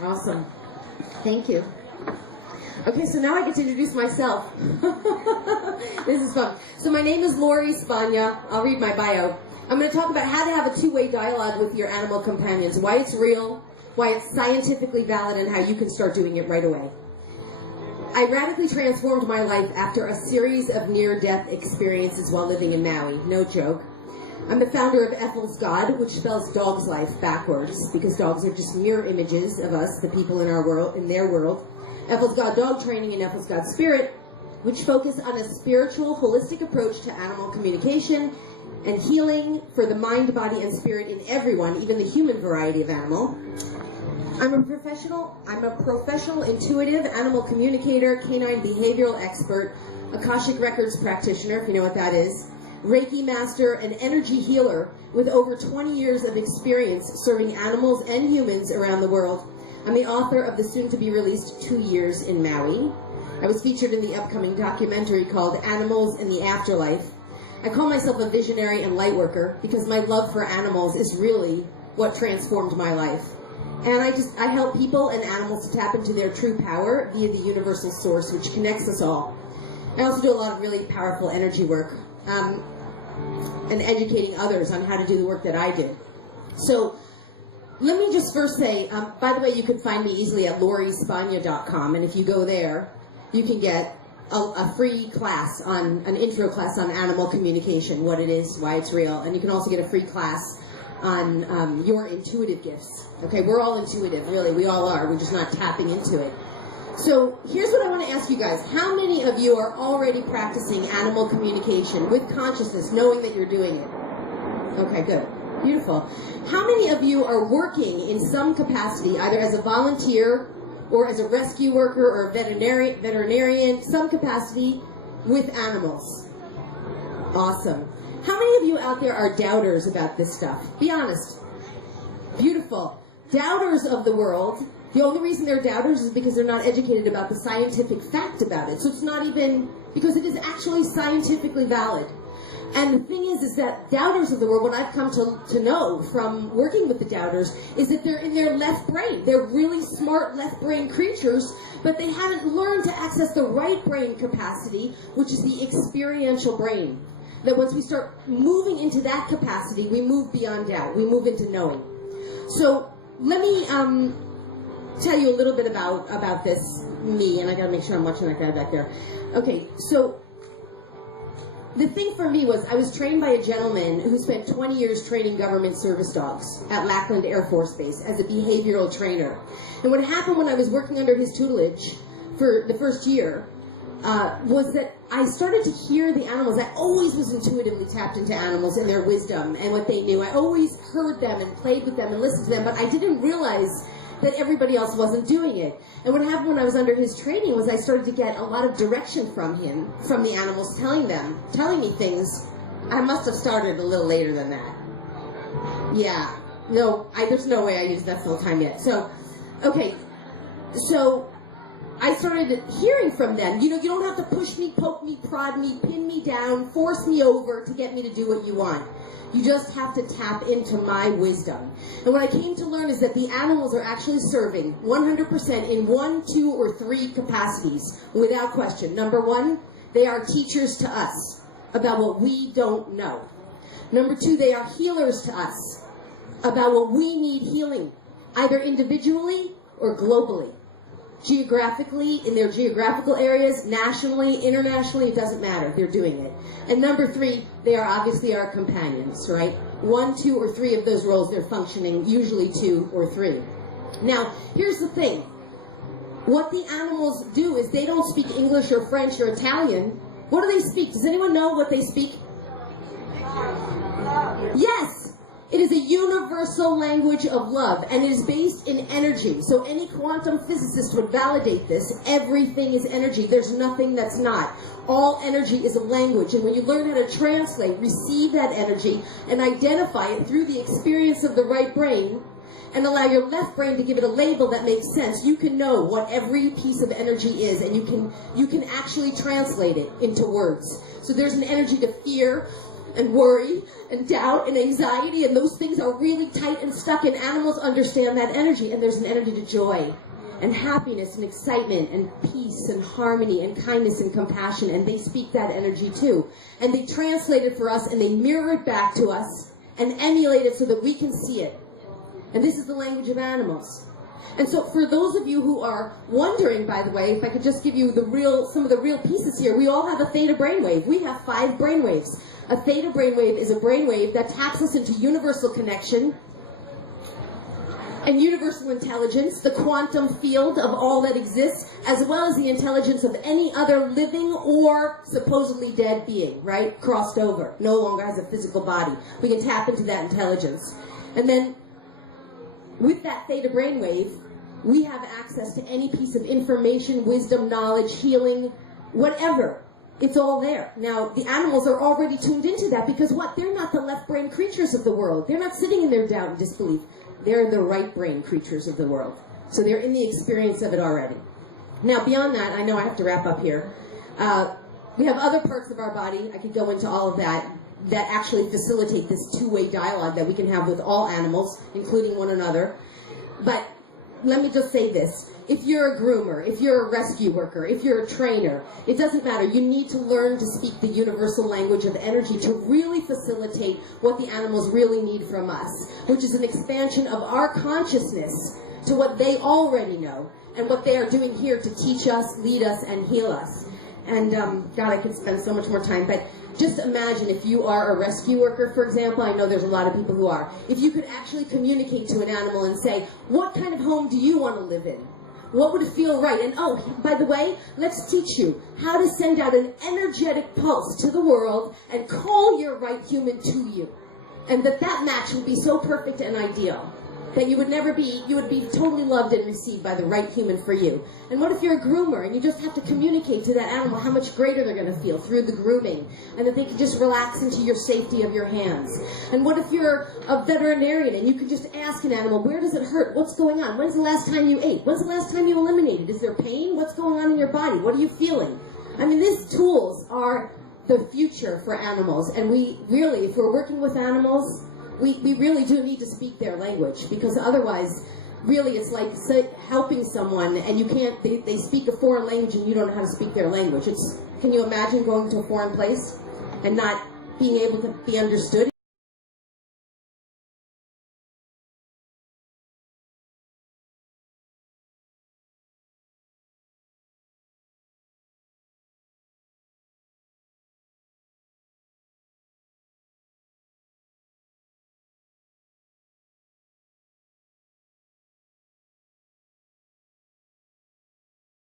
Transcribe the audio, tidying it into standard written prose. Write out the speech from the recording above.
Awesome. Thank you. Okay, so now I get to introduce myself. This is fun. So my name is Lori Spagna. I'll read my bio. I'm going to talk about how to have a two-way dialogue with your animal companions, why it's real, why it's scientifically valid, and how you can start doing it right away. I radically transformed my life after a series of near-death experiences while living in Maui. No joke. I'm the founder of Ethel's God, which spells dog's life backwards, because dogs are just mirror images of us, the people in our world, in their world. Ethel's God Dog Training and Ethel's God Spirit, which focus on a spiritual, holistic approach to animal communication and healing for the mind, body, and spirit in everyone, even the human variety of animal. I'm a professional intuitive animal communicator, canine behavioral expert, Akashic Records practitioner, if you know what that is, Reiki master, and energy healer with over 20 years of experience serving animals and humans around the world. I'm the author of the soon-to-be-released 2 Years in Maui. I was featured in the upcoming documentary called Animals in the Afterlife. I call myself a visionary and light worker because my love for animals is really what transformed my life. And I help people and animals to tap into their true power via the universal source, which connects us all. I also do a lot of really powerful energy work and educating others on how to do the work that I did. So let me just first say, by the way, you can find me easily at lorispagna.com, and if you go there, you can get a free class an intro class on animal communication, what it is, why it's real, and you can also get a free class on your intuitive gifts. Okay, we're all intuitive, really, we all are, we're just not tapping into it. So here's what I want to ask you guys. How many of you are already practicing animal communication with consciousness, knowing that you're doing it? Okay, good. Beautiful. How many of you are working in some capacity, either as a volunteer or as a rescue worker or a veterinarian, some capacity with animals? Awesome. How many of you out there are doubters about this stuff? Be honest. Beautiful. Doubters of the world, the only reason they're doubters is because they're not educated about the scientific fact about it. So it's not even, because it is actually scientifically valid. And the thing is that doubters of the world, what I've come to know from working with the doubters, is that they're in their left brain. They're really smart left brain creatures, but they haven't learned to access the right brain capacity, which is the experiential brain. That once we start moving into that capacity, we move beyond doubt. We move into knowing. So let me tell you a little bit about this, me, and I gotta make sure I'm watching that guy back there. Okay, so the thing for me was I was trained by a gentleman who spent 20 years training government service dogs at Lackland Air Force Base as a behavioral trainer. And what happened when I was working under his tutelage for the first year was that I started to hear the animals. I always was intuitively tapped into animals and their wisdom and what they knew. I always heard them and played with them and listened to them, but I didn't realize that everybody else wasn't doing it. And what happened when I was under his training was I started to get a lot of direction from him, from the animals, telling me things. I must have started a little later than that. Yeah, no, there's no way I used that full time yet. So, okay, so I started hearing from them. You know, you don't have to push me, poke me, prod me, pin me down, force me over to get me to do what you want. You just have to tap into my wisdom. And what I came to learn is that the animals are actually serving 100% in 1, 2, or 3 capacities, without question. Number 1, they are teachers to us about what we don't know. Number 2, they are healers to us about what we need healing, either individually or globally. Geographically, in their geographical areas, nationally, internationally, it doesn't matter. They're doing it. And number 3, they are obviously our companions, right? 1, 2, or 3 of those roles, they're functioning, usually 2 or 3. Now, here's the thing. What the animals do is they don't speak English or French or Italian. What do they speak? Does anyone know what they speak? Yes! It is a universal language of love, and it is based in energy. So any quantum physicist would validate this. Everything is energy. There's nothing that's not. All energy is a language, and when you learn how to translate, receive that energy, and identify it through the experience of the right brain, and allow your left brain to give it a label that makes sense, you can know what every piece of energy is, and you can actually translate it into words. So there's an energy to fear, and worry and doubt and anxiety, and those things are really tight and stuck, and animals understand that energy, and there's an energy to joy and happiness and excitement and peace and harmony and kindness and compassion, and they speak that energy too. And they translate it for us, and they mirror it back to us and emulate it so that we can see it. And this is the language of animals. And so for those of you who are wondering, by the way, if I could just give you some of the real pieces here, we all have a theta brainwave. We have 5 brainwaves. A theta brainwave is a brainwave that taps us into universal connection and universal intelligence, the quantum field of all that exists, as well as the intelligence of any other living or supposedly dead being, right? Crossed over, no longer has a physical body. We can tap into that intelligence. And then with that theta brainwave, we have access to any piece of information, wisdom, knowledge, healing, whatever. It's all there. Now, the animals are already tuned into that because what? They're not the left brain creatures of the world. They're not sitting in their doubt and disbelief. They're the right brain creatures of the world. So they're in the experience of it already. Now, beyond that, I know I have to wrap up here. We have other parts of our body, I could go into all of that actually facilitate this two-way dialogue that we can have with all animals, including one another. But let me just say this. If you're a groomer, if you're a rescue worker, if you're a trainer, it doesn't matter. You need to learn to speak the universal language of energy to really facilitate what the animals really need from us, which is an expansion of our consciousness to what they already know and what they are doing here to teach us, lead us, and heal us. And God, I could spend so much more time, but just imagine if you are a rescue worker, for example. I know there's a lot of people who are. If you could actually communicate to an animal and say, what kind of home do you want to live in? What would feel right? And oh, by the way, let's teach you how to send out an energetic pulse to the world and call your right human to you. And that match would be so perfect and ideal that you would be totally loved and received by the right human for you. And what if you're a groomer and you just have to communicate to that animal how much greater they're going to feel through the grooming, and that they can just relax into your safety of your hands? And what if you're a veterinarian and you can just ask an animal, where does it hurt? What's going on? When's the last time you ate? When's the last time you eliminated? Is there pain? What's going on in your body? What are you feeling? I mean, these tools are the future for animals. And we really, if we're working with animals, we really do need to speak their language, because otherwise, really, it's like helping someone and you can't, they speak a foreign language and you don't know how to speak their language. Can you imagine going to a foreign place and not being able to be understood?